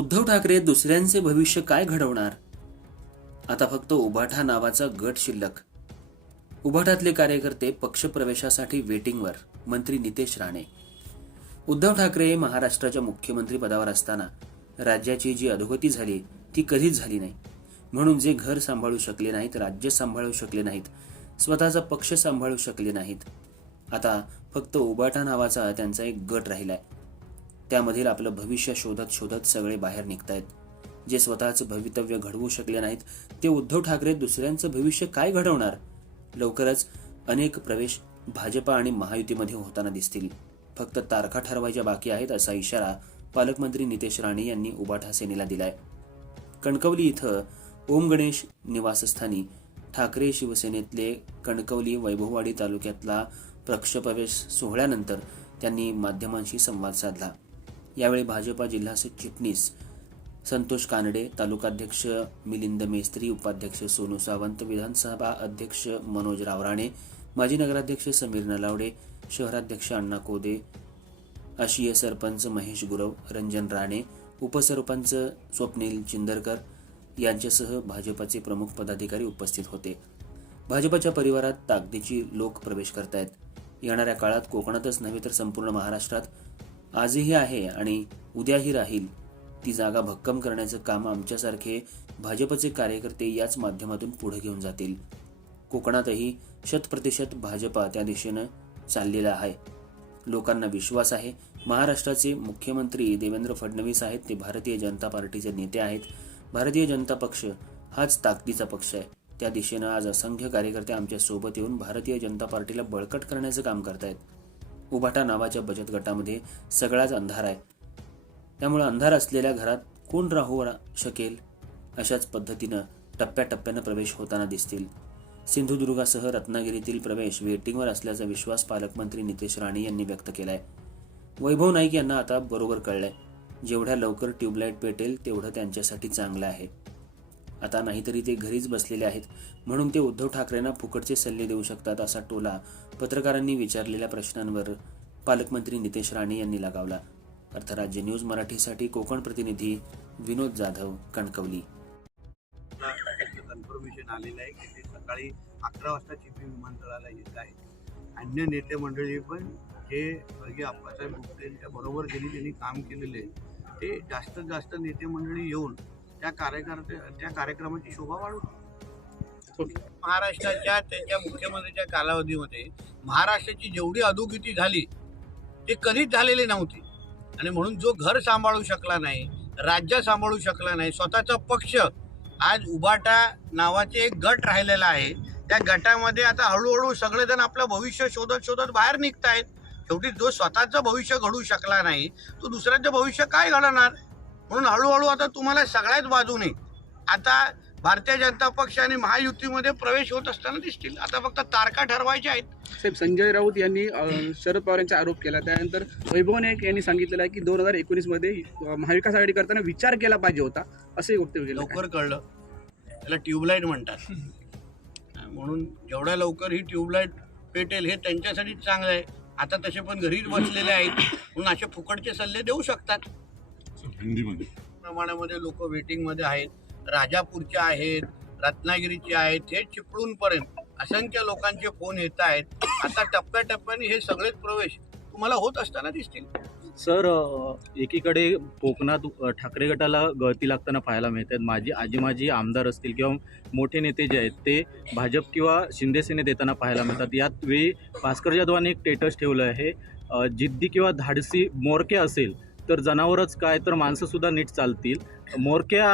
उद्धव ठाकरे दुसऱ्यांचे भविष्य काय घडवणार? आता फक्त उभाठा नावाचा गट शिल्लक. उभाठातले कार्यकर्ते पक्षप्रवेशासाठी वेटिंगवर. मंत्री नितेश राणे. उद्धव ठाकरे महाराष्ट्राच्या मुख्यमंत्री पदावर असताना राज्याची जी अधोगती झाली ती कधीच झाली नाही. म्हणून जे घर सांभाळू शकले नाहीत, राज्य सांभाळू शकले नाहीत, स्वतःचा पक्ष सांभाळू शकले नाहीत, आता फक्त उभाठा नावाचा त्यांचा एक गट राहिलाय. त्यामधील आपलं भविष्य शोधत शोधत सगळे बाहेर निघतायत. जे स्वतःचं भवितव्य घडवू शकले नाहीत ते उद्धव ठाकरे दुसऱ्यांचं भविष्य काय घडवणार? लवकरच अनेक प्रवेश भाजपा आणि महायुतीमध्ये होताना दिसतील. फक्त तारखा ठरवायच्या बाकी आहेत, असा इशारा पालकमंत्री नितेश राणे यांनी उभाठा सेनेला दिलाय. कणकवली इथं ओम गणेश निवासस्थानी ठाकरे शिवसेनेतले कणकवली वैभववाडी तालुक्यातला पक्षप्रवेश सोहळ्यानंतर त्यांनी माध्यमांशी संवाद साधला. यावेळी भाजपा जिल्हा चिटणीस संतोष कानडे, तालुकाध्यक्ष मिलिंद मेस्त्री, उपाध्यक्ष सोनू सावंत, विधानसभा अध्यक्ष मनोज रावराणे, माजी नगराध्यक्ष समीर नलावडे, शहराध्यक्ष अण्णा कोदे, आशिया सरपंच महेश गुरव, रंजन राणे, उपसरपंच स्वप्नील चिंदरकर यांच्यासह भाजपाचे प्रमुख पदाधिकारी उपस्थित होते. भाजपाच्या परिवारात ताकदीची लोक प्रवेश करतायत. येणाऱ्या काळात कोकणातच नव्हे तर संपूर्ण महाराष्ट्रात आजही आहे आणि उद्याही राहील ती जागा भक्कम करण्याचं काम आमच्यासारखे भाजपचे कार्यकर्ते याच माध्यमातून पुढे घेऊन जातील. कोकणातही 100% भाजपा त्या दिशेनं चाललेला आहे. लोकांना विश्वास आहे. महाराष्ट्राचे मुख्यमंत्री देवेंद्र फडणवीस आहेत, ते भारतीय जनता पार्टीचे नेते आहेत. भारतीय जनता पक्ष हाच ताकदीचा पक्ष आहे. त्या दिशेनं आज असंख्य कार्यकर्ते आमच्या सोबत येऊन भारतीय जनता पार्टीला बळकट करण्याचं काम करतायत. उभाटा नावाच्या बचत गटामध्ये सगळाच अंधार आहे. त्यामुळे अंधार असलेल्या घरात कोण राहू शकेल? अशाच पद्धतीनं टप्प्याटप्प्यानं प्रवेश होताना दिसतील. सिंधुदुर्गासह रत्नागिरीतील प्रवेश वेटिंगवर असल्याचा विश्वास पालकमंत्री नितेश राणे यांनी व्यक्त केलाय. वैभव नाईक यांना आता बरोबर कळलंय, जेवढ्या लवकर ट्यूबलाईट पेटेल तेवढं त्यांच्यासाठी चांगलं आहे. आता नाहीतरी ते घरीच बसलेले आहेत, म्हणून ते उद्धव ठाकरेंना फुकटचे सल्ले देऊ शकतात, असा टोला पत्रकारांनी विचारलेल्या प्रश्नांवर पालकमंत्री नितेश राणे यांनी लगावला. अर्थराज्य न्यूज मराठीसाठी कोकण प्रतिनिधी विनोद जाधव, कणकवली. कन्फर्मेशन आलेलं आहे की ते सकाळी 11 वाजता चिपी विमानतळाला येत आहे. अन्य नेते मंडळी पण जे स्वर्गीय आप्पासाहेब गुप्तेंच्या बरोबर त्यांनी काम केलेले ते जास्तीत जास्त नेते मंडळी येऊन त्या कार्यक्रमाची शोभा वाढवू. महाराष्ट्राच्या त्यांच्या मुख्यमंत्र्यांच्या कालावधीमध्ये महाराष्ट्राची जेवढी अधोगती झाली ते कधीच झालेली नव्हती. आणि म्हणून जो घर सांभाळू शकला नाही, राज्य सांभाळू शकला नाही, स्वतःचा पक्ष, आज उभाटा नावाचे एक गट राहिलेला आहे. त्या गटामध्ये आता हळूहळू सगळेजण आपलं भविष्य शोधत शोधत बाहेर निघतायत. शेवटी जो स्वतःचं भविष्य घडू शकला नाही तो दुसऱ्याचं भविष्य काय घडवणार? म्हणून हळूहळू आता तुम्हाला सगळ्याच बाजूने आता भारतीय जनता पक्ष आणि महायुतीमध्ये प्रवेश होत असताना दिसतील. आता फक्त तारखा ठरवायच्या आहेत. साहेब, संजय राऊत यांनी शरद पवार यांचा आरोप केला. त्यानंतर वैभव नाईक यांनी सांगितलेलं आहे की 2019 मध्ये महाविकास आघाडी करताना विचार केला पाहिजे होता, असंही वक्तव्य केलं. लवकर कळलं, त्याला ट्यूबलाईट म्हणतात. म्हणून जेवढ्या लवकर ही ट्यूबलाईट पेटेल हे त्यांच्यासाठी चांगलं आहे. आता तसे पण घरीच बसलेले आहेत, म्हणून असे फुकटचे सल्ले देऊ शकतात. हिंदीमध्ये प्रमाणामध्ये लोक वेटिंगमध्ये आहेत. राजापूरचे आहेत, रत्नागिरीचे आहेत, थेट चिपळूणपर्यंत असंख्य लोकांचे फोन येत आहेत. आता टप्प्याटप्प्याने हे सगळेच प्रवेश तुम्हाला होत असताना दिसतील. सर, एकीकडे कोकणात ठाकरे गटाला गळती लागताना पाहायला मिळत आहेत. माजी आमदार असतील किंवा मोठे नेते जे आहेत ते भाजप किंवा शिंदे सेनेत येताना पाहायला मिळतात. यात वेळी भास्कर जाधवांनी एक स्टेटस ठेवलं आहे, जिद्दी किंवा धाडसी मोरक्या असेल तर जनावरच काय तर माणसं सुद्धा नीट चालतील. मोरक्या